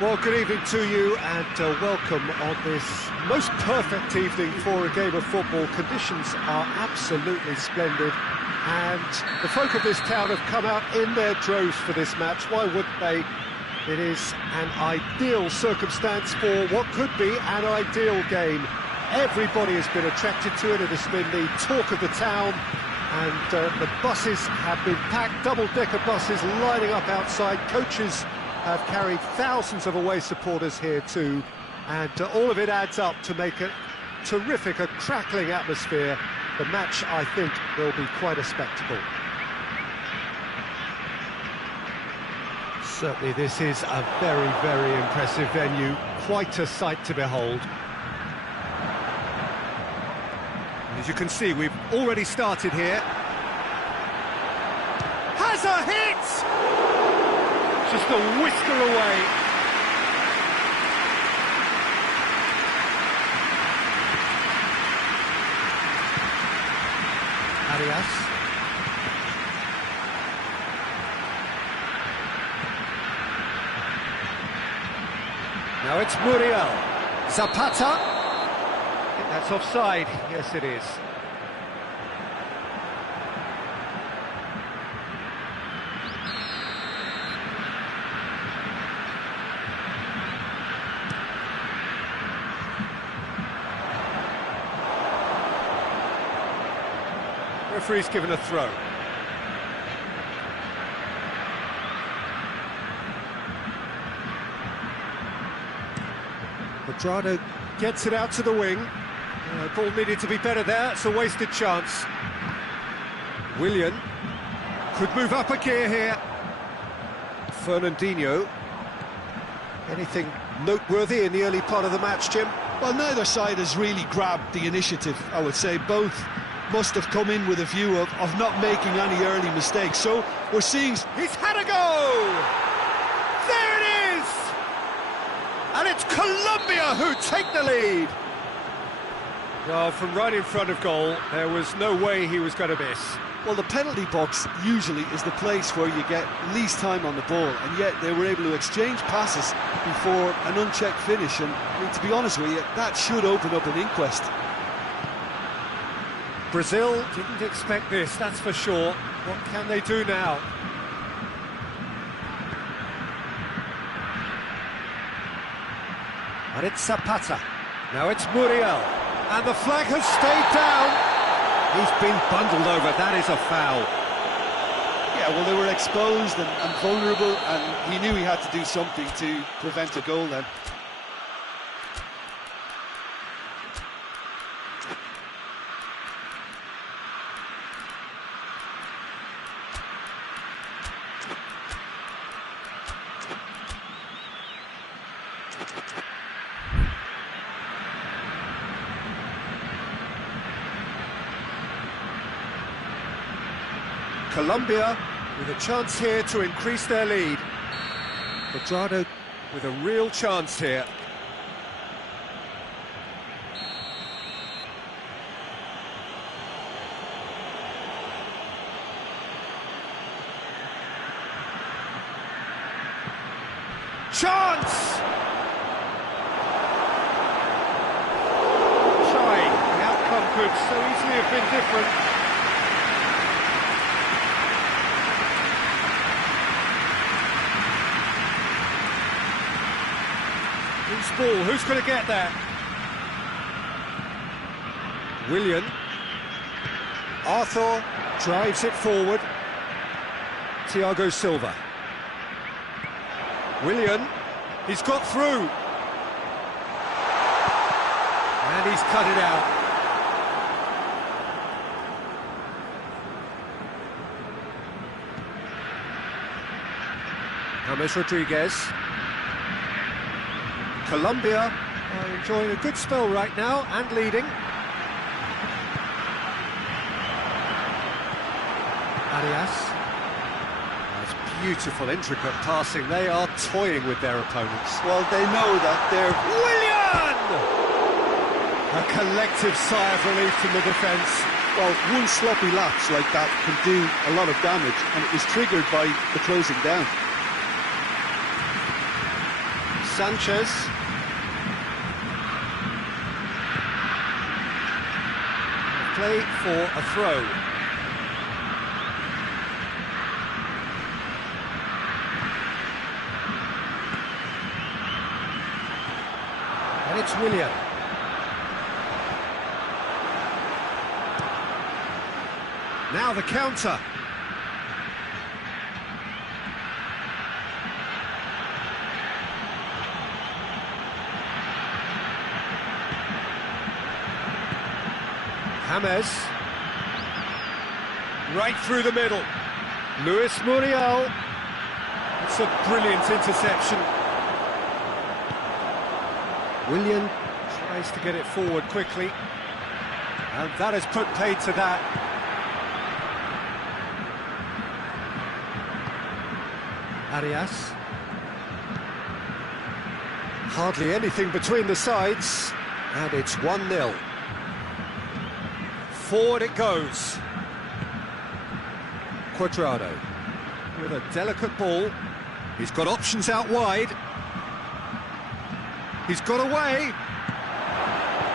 Well, good evening to you and welcome on this most perfect evening for a game of football. Conditions are absolutely splendid and the folk of this town have come out in their droves for this match. Why wouldn't they? It is an ideal circumstance for what could be an ideal game. Everybody has been attracted to it. It has been the talk of the town, and the buses have been packed, double-decker buses lining up outside. Coaches have carried thousands of away supporters here too, and all of it adds up to make a terrific, a crackling atmosphere. The match, I think, will be quite a spectacle. Certainly this is a very, very impressive venue, quite a sight to behold. As you can see, we've already started here. Has a hit! Just a whisker away. Arias. Now it's Muriel. Zapata. I think that's offside. Yes, it is. Referee's given a throw. Quadrado gets it out to the wing. Ball needed to be better there. It's a wasted chance. Willian could move up a gear here. Fernandinho. Anything noteworthy in the early part of the match, Jim? Well, neither side has really grabbed the initiative, I would say. Both must have come in with a view of not making any early mistakes. So we're seeing... He's had a go! There it is! And it's Colombia who take the lead! Well, from right in front of goal, there was no way he was going to miss. Well, the penalty box usually is the place where you get least time on the ball, and yet they were able to exchange passes before an unchecked finish, and I mean, to be honest with you, that should open up an inquest. Brazil didn't expect this, that's for sure. What can they do now? And it's Zapata. Now it's Muriel. And the flag has stayed down. He's been bundled over, that is a foul. Yeah, well, they were exposed and vulnerable, and he knew he had to do something to prevent a goal then. Colombia with a chance here to increase their lead. Quadrado with a real chance here. Chance! Trying. The outcome could so easily have been different. Loose ball, who's going to get that? Willian. Arthur drives it forward. Thiago Silva. Willian, he's got through. And he's cut it out. James Rodriguez. Colombia are enjoying a good spell right now and leading. Arias. That's beautiful, intricate passing. They are toying with their opponents. Well, they know that they're... Willian! A collective sigh of relief from the defence. Well, one sloppy lapse like that can do a lot of damage, and it was triggered by the closing down. Sanchez. Play for a throw. And it's Willian. Now the counter. James. Right through the middle. Luis Muriel. It's a brilliant interception. Willian tries to get it forward quickly. And that has put paid to that. Arias. Hardly anything between the sides. And it's 1-0. Forward it goes. Cuadrado with a delicate ball. He's got options out wide. He's got away.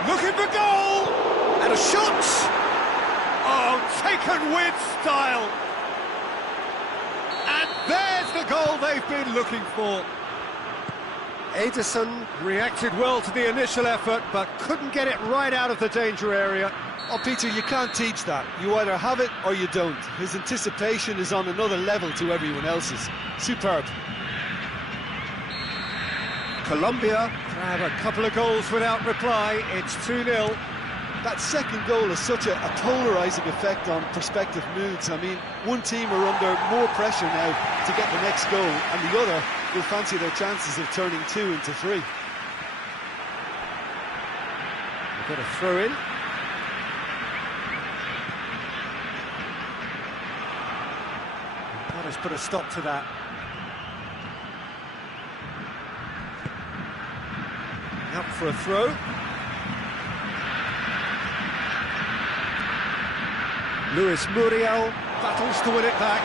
Looking for goal! And a shot! Oh, taken with style! And there's the goal they've been looking for. Ederson reacted well to the initial effort, but couldn't get it right out of the danger area. Oh, Peter, you can't teach that. You either have it or you don't. His anticipation is on another level to everyone else's. Superb. Colombia have a couple of goals without reply. It's 2-0. That second goal has such a polarising effect on prospective moods. I mean, one team are under more pressure now to get the next goal, and the other will fancy their chances of turning 2 into 3. We've got a throw in. That has put a stop to that. Out for a throw. Luis Muriel battles to win it back.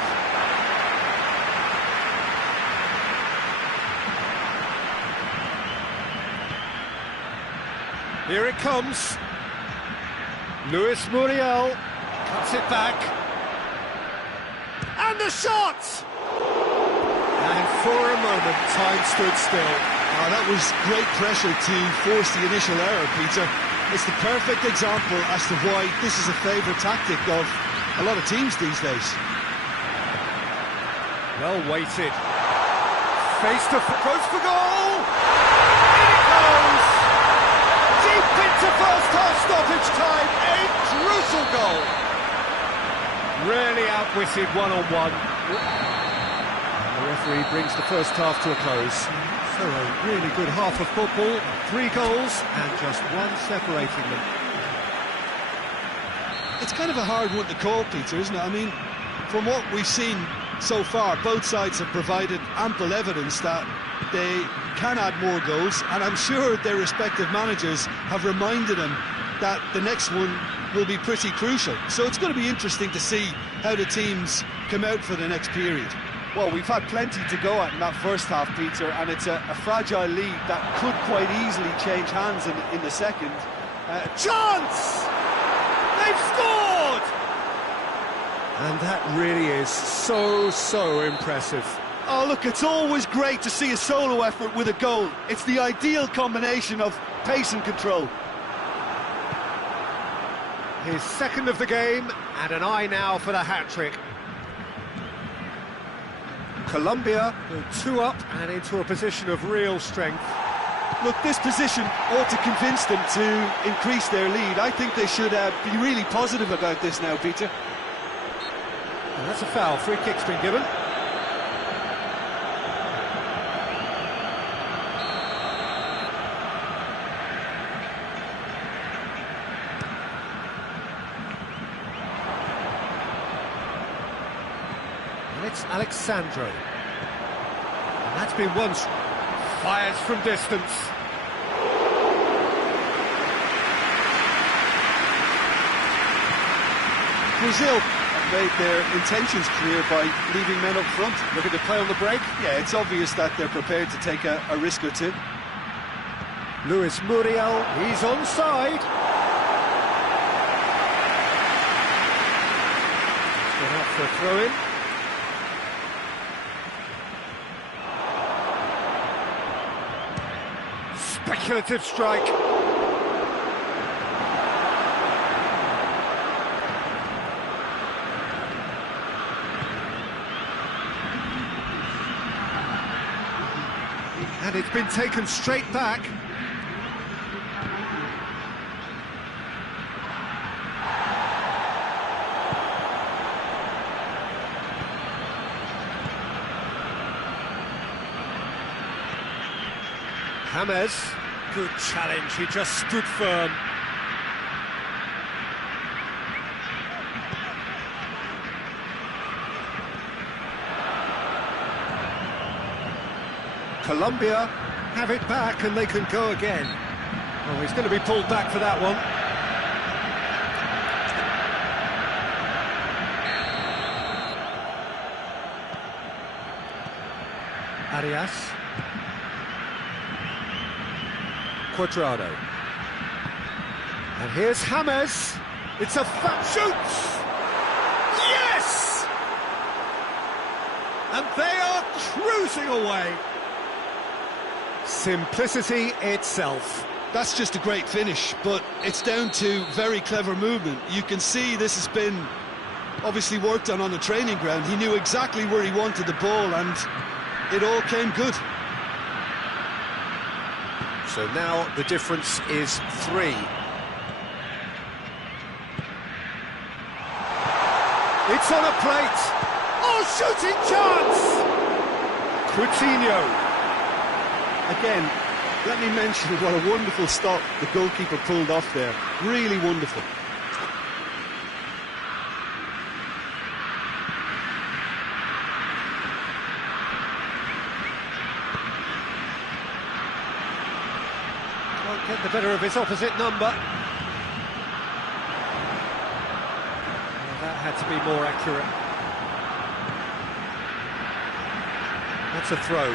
Here it comes. Luis Muriel cuts it back. And the shot! And for a moment, time stood still. Oh, that was great pressure to force the initial error, Peter. It's the perfect example as to why this is a favourite tactic of a lot of teams these days. Well weighted. Face to goes for goal! In it goes! Deep into first half stoppage time. A crucial goal. Really outwitted one-on-one. The referee brings the first half to a close. So a really good half of football, 3 goals and just one separating them. It's kind of a hard one to call, Peter, isn't it? I mean, from what we've seen so far, both sides have provided ample evidence that they can add more goals, and I'm sure their respective managers have reminded them that the next one will be pretty crucial. So it's going to be interesting to see how the teams come out for the next period. Well, we've had plenty to go at in that first half, Peter, and it's a fragile lead that could quite easily change hands in the second. Chance! They've scored! And that really is so impressive. Oh, look, it's always great to see a solo effort with a goal. It's the ideal combination of pace and control. His second of the game, and an eye now for the hat-trick. Colombia go 2 up and into a position of real strength. Look, this position ought to convince them to increase their lead. I think they should be really positive about this now, Peter. And that's a foul. Free kick's been given. And it's Alexandro. And that's been once. Fires from distance. Brazil made their intentions clear by leaving men up front. Looking to play on the break. Yeah, it's obvious that they're prepared to take a risk or two. Luis Muriel, he's onside. It's gone out for a throw-in. Speculative strike. And it's been taken straight back. James, good challenge, he just stood firm. Colombia have it back and they can go again. Oh, he's going to be pulled back for that one. Arias. Cuadrado. And here's James. It's a shoots! Yes! And they are cruising away. Simplicity itself. That's just a great finish, but it's down to very clever movement. You can see this has been obviously worked on the training ground. He knew exactly where he wanted the ball and it all came good. So now the difference is 3. It's on a plate. Oh, shooting chance! Coutinho. Again, let me mention what a wonderful stop the goalkeeper pulled off there. Really wonderful. Can't get the better of his opposite number. Well, that had to be more accurate. That's a throw.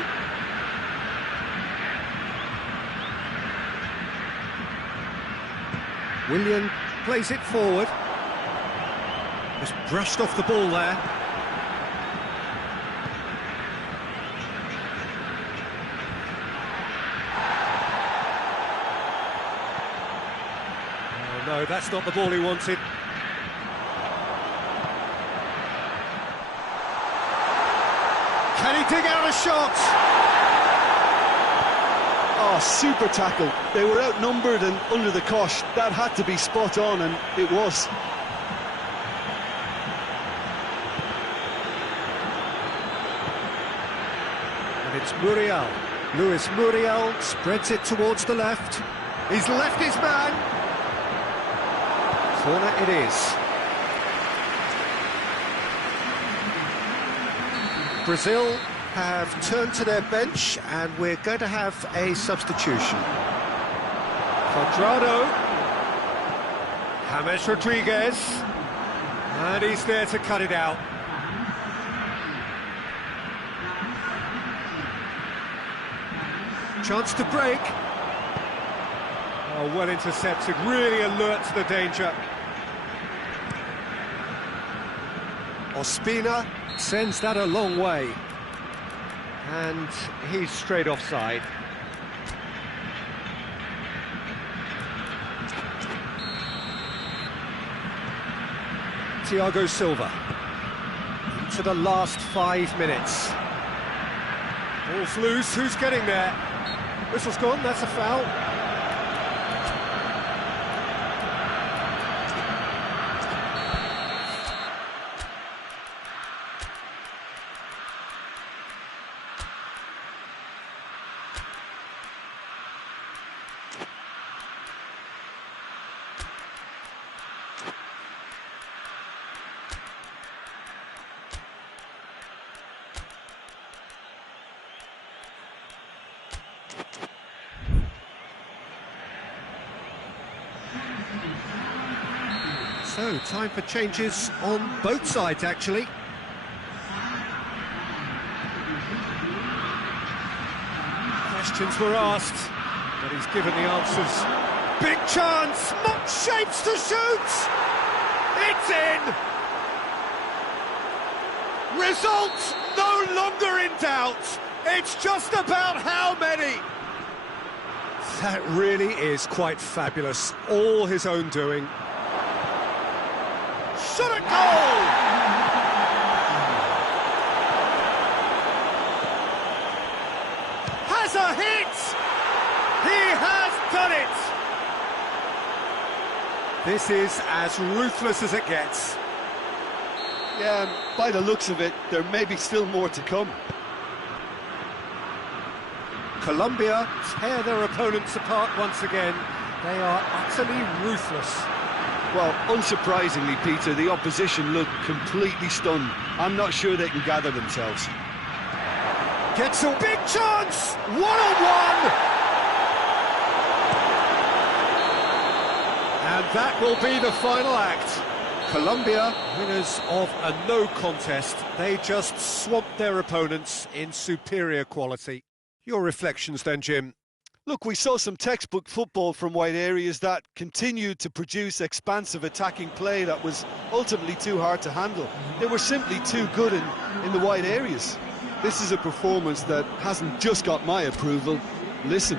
Willian plays it forward. Just brushed off the ball there. Oh no, that's not the ball he wanted. Can he dig out a shot? Oh, super tackle. They were outnumbered and under the cosh. That had to be spot on, and it was. And it's Muriel. Luis Muriel spreads it towards the left. He's left his man. Corner it is. Brazil have turned to their bench and we're going to have a substitution. Cuadrado. James Rodriguez. And he's there to cut it out. Chance to break. Oh, well intercepted, really alert to the danger. Ospina sends that a long way. And he's straight offside. Thiago Silva. Into the last 5 minutes. Ball's loose, who's getting there? Whistle's gone, that's a foul. So, time for changes on both sides, actually. Questions were asked, but he's given the answers. Big chance! Mock shapes to shoot! It's in! Results no longer in doubt. It's just about how many. That really is quite fabulous. All his own doing. Shot at goal! Has a hit! He has done it! This is as ruthless as it gets. Yeah, by the looks of it, there may be still more to come. Colombia tear their opponents apart once again. They are utterly ruthless. Well, unsurprisingly, Peter, the opposition look completely stunned. I'm not sure they can gather themselves. Gets a big chance! One-on-one! And that will be the final act. Colombia, winners of a no contest. They just swamped their opponents in superior quality. Your reflections then, Jim? Look, we saw some textbook football from wide areas that continued to produce expansive attacking play that was ultimately too hard to handle. They were simply too good in the wide areas. This is a performance that hasn't just got my approval. Listen.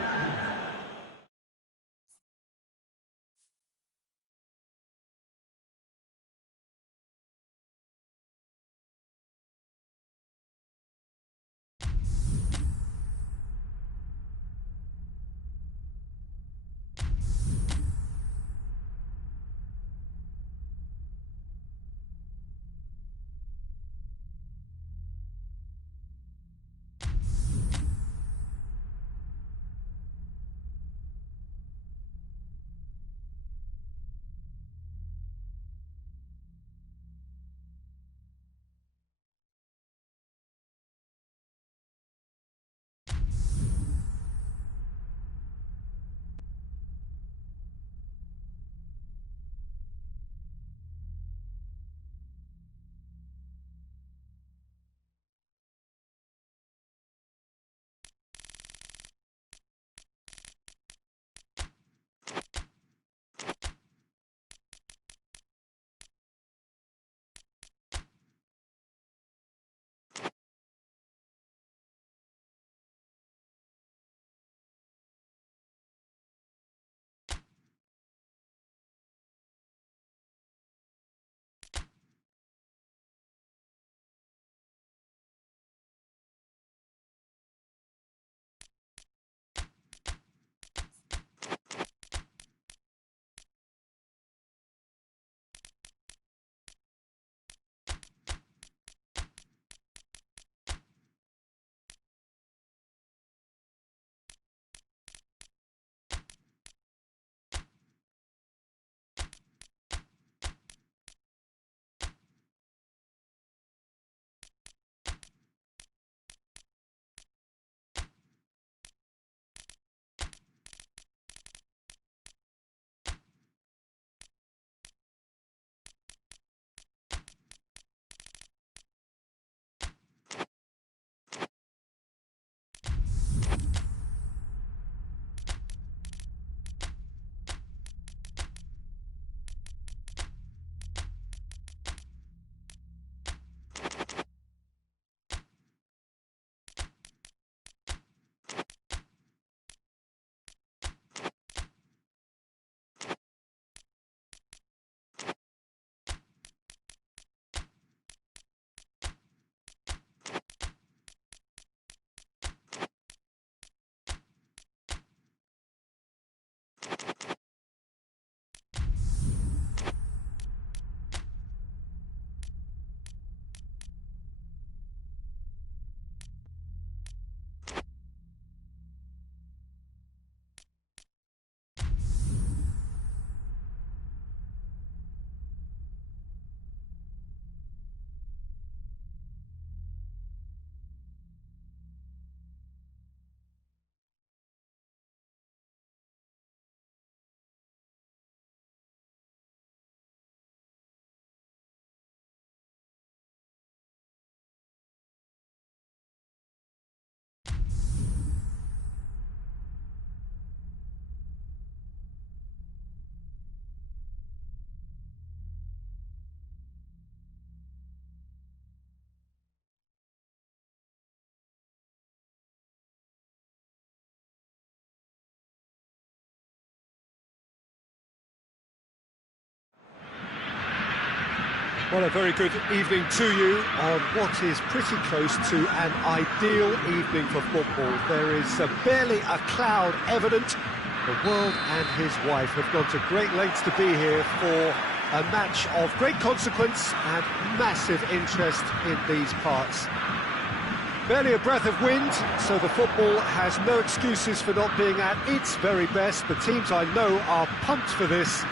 Well, a very good evening to you on what is pretty close to an ideal evening for football. There is barely a cloud evident. The world and his wife have gone to great lengths to be here for a match of great consequence and massive interest in these parts. Barely a breath of wind, so the football has no excuses for not being at its very best. The teams I know are pumped for this.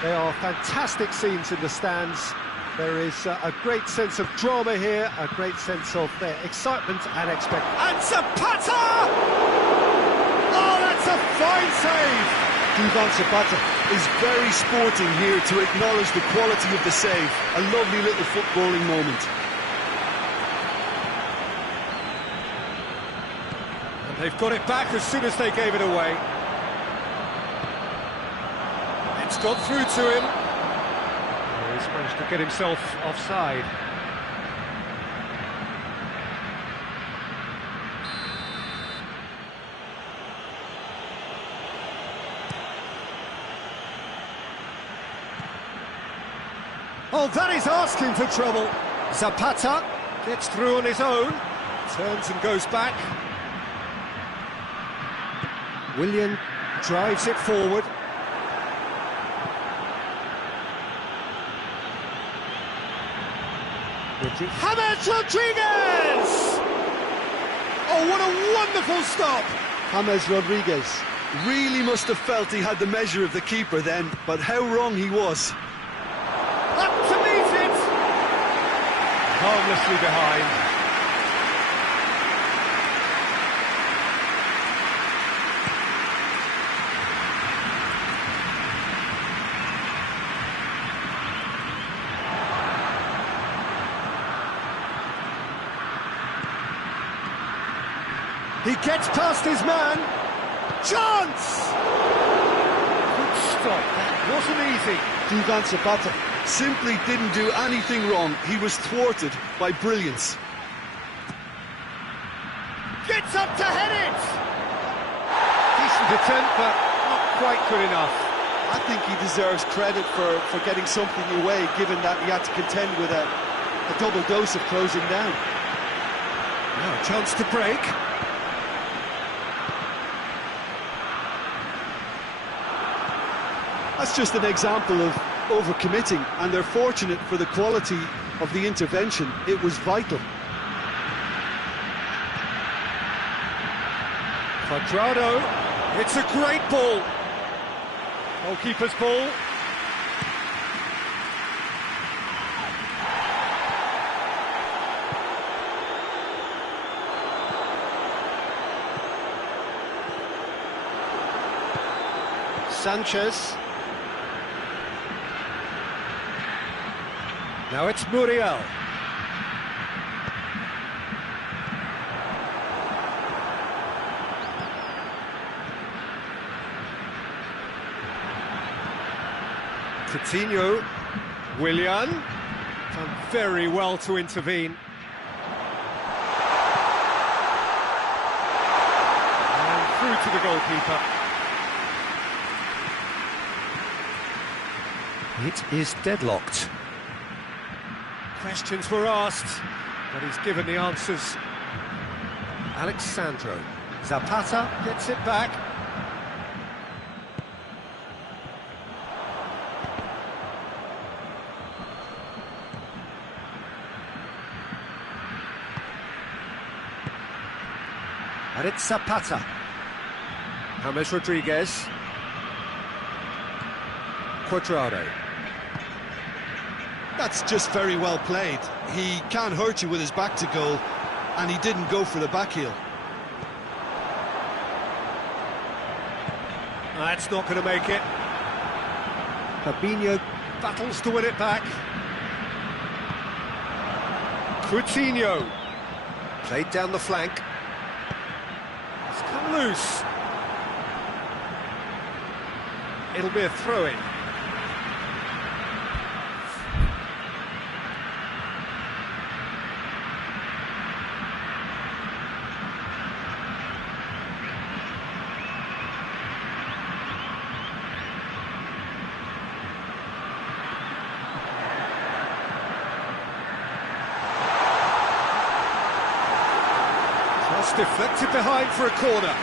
They are fantastic scenes in the stands. There is a great sense of drama here, a great sense of excitement and expectation. And Zapata! Oh, that's a fine save! Duvan Zapata is very sporting here to acknowledge the quality of the save. A lovely little footballing moment. And they've got it back as soon as they gave it away. It's got through to him. He's managed to get himself offside. Oh, that is asking for trouble. Zapata gets through on his own, turns and goes back. Willian drives it forward. James Rodriguez! Oh, what a wonderful stop! James Rodriguez really must have felt he had the measure of the keeper then, but how wrong he was. Up to meet it! Harmlessly behind. He gets past his man. Chance! Good stop. That wasn't easy. Duvan Zapata simply didn't do anything wrong. He was thwarted by brilliance. Gets up to head it! Decent attempt, but not quite good enough. I think he deserves credit for getting something away, given that he had to contend with a double dose of closing down. Now a chance to break. That's just an example of overcommitting, and they're fortunate for the quality of the intervention. It was vital. Quadrado, it's a great ball. Goalkeeper's ball. Sanchez. Now it's Muriel. Coutinho. Willian. Done very well to intervene. And through to the goalkeeper. It is deadlocked. Questions were asked, but he's given the answers. Alexandro. Zapata gets it back. And it's Zapata. James Rodriguez. Quadrado. That's just very well played. He can't hurt you with his back to goal, and he didn't go for the back heel. That's not going to make it. Fabinho battles to win it back. Coutinho. Played down the flank. It's come loose. It'll be a throw-in. deflected behind for a corner.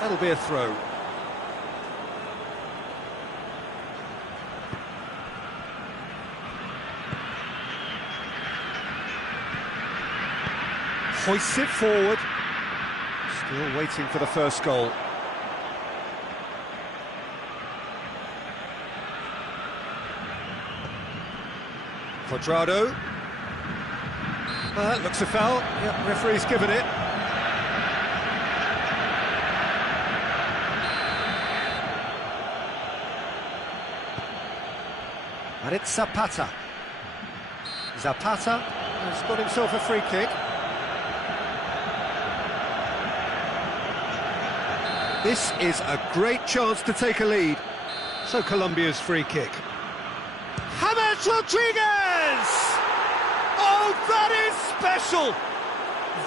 That'll be a throw. Hoists it forward. Still waiting for the first goal. Quadrado. That looks a foul. Yep, referee's given it. And it's Zapata. Zapata has got himself a free kick. This is a great chance to take a lead. So Colombia's free kick. James Rodriguez! Oh, that is special!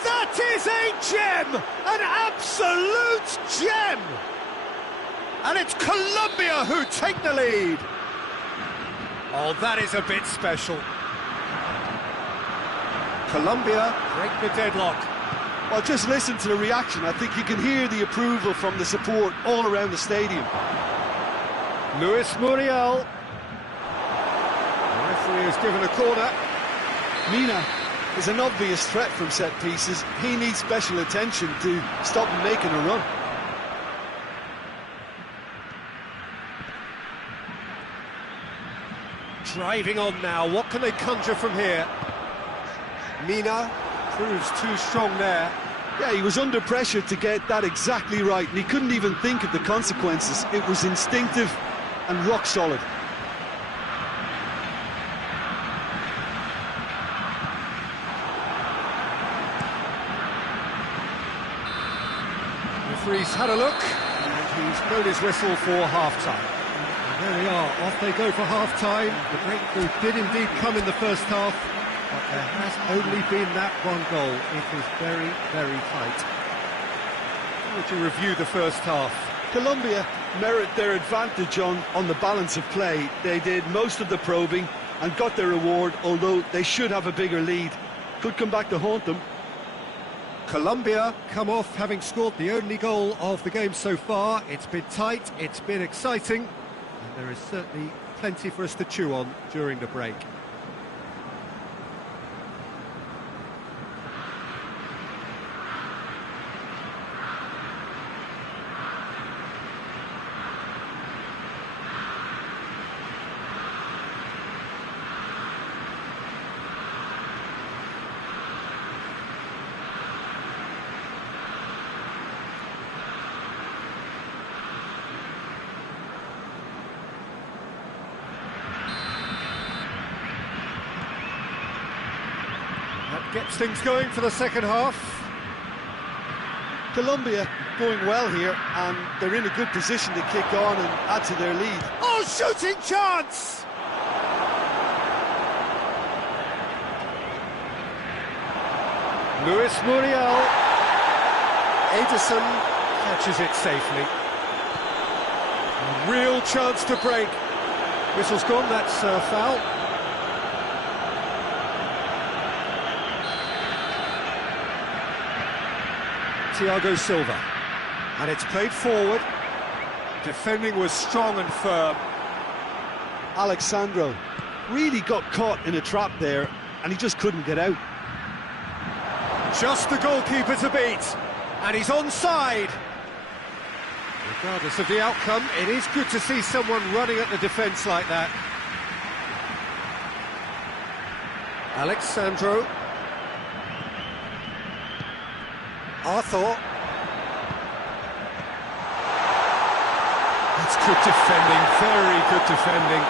That is a gem! An absolute gem! And it's Colombia who take the lead. Oh, that is a bit special. Colombia break the deadlock. Well, just listen to the reaction. I think you can hear the approval from the support all around the stadium. Luis Muriel. The referee has given a corner. Mina is an obvious threat from set pieces. He needs special attention to stop him making a run. Driving on now, what can they conjure from here? Mina proves too strong there. Yeah, he was under pressure to get that exactly right, and he couldn't even think of the consequences. It was instinctive and rock solid. Referee's had a look, and he's blown his whistle for half-time. There we are, off they go for half-time. The breakthrough did indeed come in the first half, but there has only been that one goal. It is very, very tight. How would you review the first half? Colombia merit their advantage on the balance of play. They did most of the probing and got their reward, although they should have a bigger lead. Could come back to haunt them. Colombia come off having scored the only goal of the game so far. It's been tight, it's been exciting. And there is certainly plenty for us to chew on during the break. Gets things going for the second half. Colombia going well here, and they're in a good position to kick on and add to their lead. Oh, shooting chance! Luis Muriel. Edison catches it safely. A real chance to break. Whistle's gone, that's foul. Thiago Silva, and it's played forward. Defending was strong and firm. Alexandro really got caught in a trap there, and he just couldn't get out. Just the goalkeeper to beat, and he's onside. Regardless of the outcome, it is good to see someone running at the defence like that. Alexandro. Arthur. That's good defending, very good defending.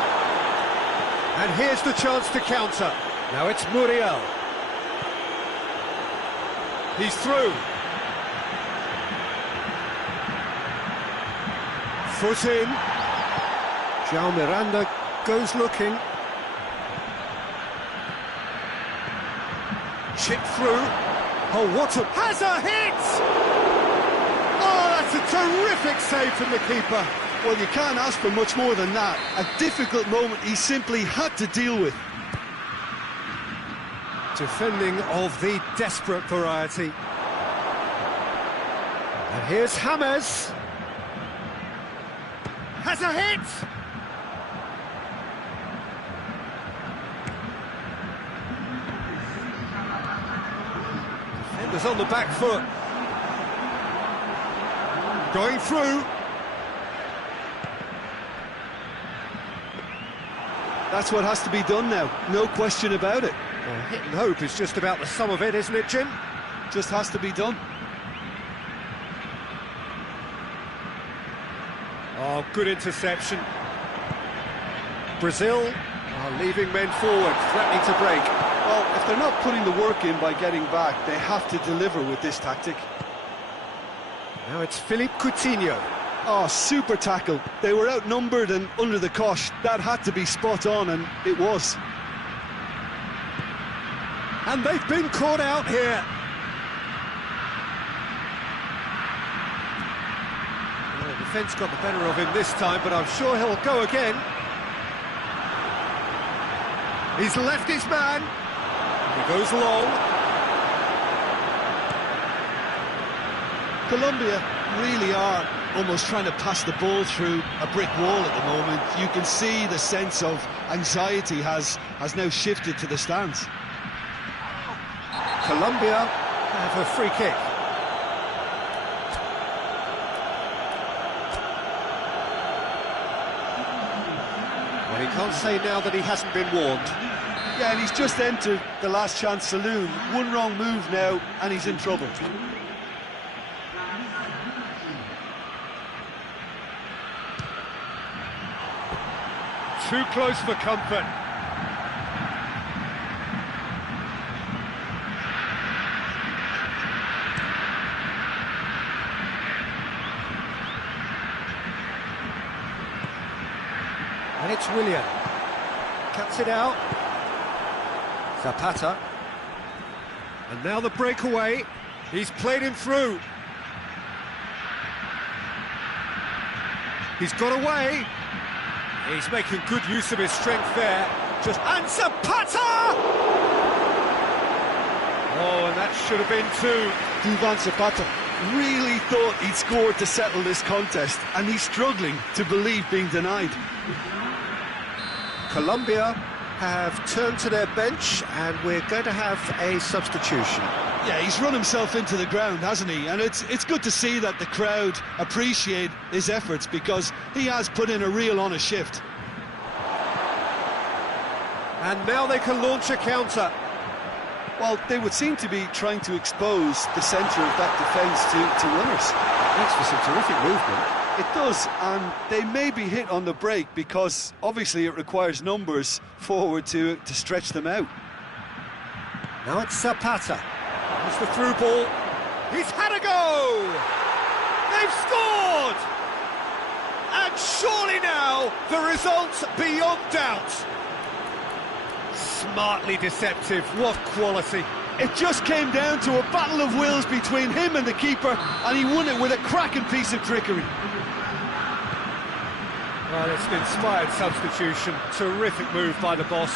And here's the chance to counter. Now it's Muriel. He's through. Foot in. João Miranda goes looking. Chip through. Oh, what a... Has a hit! Oh, that's a terrific save from the keeper. Well, you can't ask for much more than that. A difficult moment he simply had to deal with. Defending of the desperate variety. And here's James. Has a hit! Defenders on the back foot. Going through. That's what has to be done now, no question about it. Well, hit and hope is just about the sum of it, isn't it, Jim? Just has to be done. Oh, good interception. Brazil are leaving men forward, threatening to break. Well, if they're not putting the work in by getting back, they have to deliver with this tactic. Now it's Philippe Coutinho. Oh, super tackle. They were outnumbered and under the cosh. That had to be spot on, and it was. And they've been caught out here. Well, the defence got the better of him this time, but I'm sure he'll go again. He's left his man. He goes long. Colombia really are almost trying to pass the ball through a brick wall at the moment. You can see the sense of anxiety has now shifted to the stands. Colombia have a free kick. Well, he can't say now that he hasn't been warned. Yeah, and he's just entered the last chance saloon. One wrong move now, and he's in trouble. Too close for comfort. And it's Willian. Cuts it out. Zapata. And now the breakaway. He's played him through. He's got away. He's making good use of his strength there. And Zapata! Oh, and that should have been two. Duvan Zapata really thought he'd scored to settle this contest, and he's struggling to believe being denied. Colombia have turned to their bench, and we're going to have a substitution. Yeah, he's run himself into the ground, hasn't he? And it's good to see that the crowd appreciate his efforts, because he has put in a real honest shift. And now they can launch a counter. Well, they would seem to be trying to expose the centre of that defence to runners. Makes for some terrific movement. It does, and they may be hit on the break, because obviously it requires numbers forward to stretch them out. Now it's Zapata. It's the through ball. He's had a go! They've scored! And surely now, the result's beyond doubt. Smartly deceptive, what quality. It just came down to a battle of wills between him and the keeper, and he won it with a cracking piece of trickery. Well, it's an inspired substitution. Terrific move by the boss.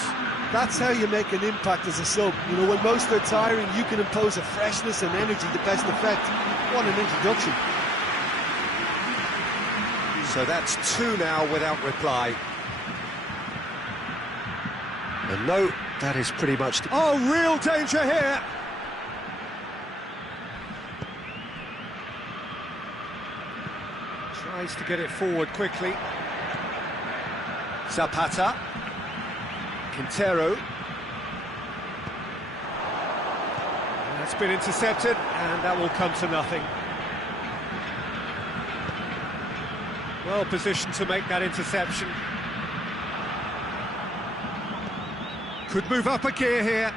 That's how you make an impact as a sub. You know, when most are tiring, you can impose a freshness and energy to best effect. What an introduction. So that's two now without reply. And no, that is pretty much... Oh, real danger here! Tries to get it forward quickly. Zapata. Quintero. And that's been intercepted, and that will come to nothing. Well positioned to make that interception. Could move up a gear here.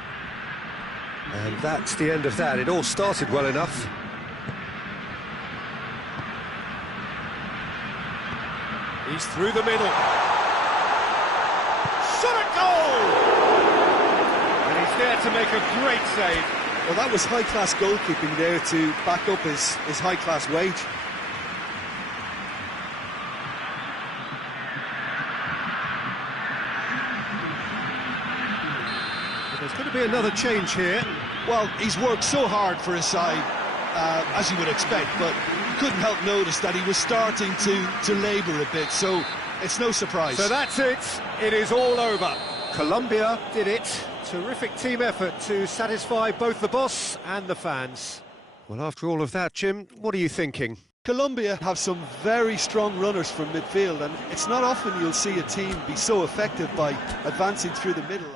And that's the end of that. It all started well enough. He's through the middle. Shot at goal! And he's there to make a great save. Well, that was high-class goalkeeping there to back up his high-class wage. There's going to be another change here. Well, he's worked so hard for his side, as you would expect, but you couldn't help notice that he was starting to labour a bit, so it's no surprise. So that's it. It is all over. Colombia did it. Terrific team effort to satisfy both the boss and the fans. Well, after all of that, Jim, what are you thinking? Colombia have some very strong runners from midfield, and it's not often you'll see a team be so effective by advancing through the middle.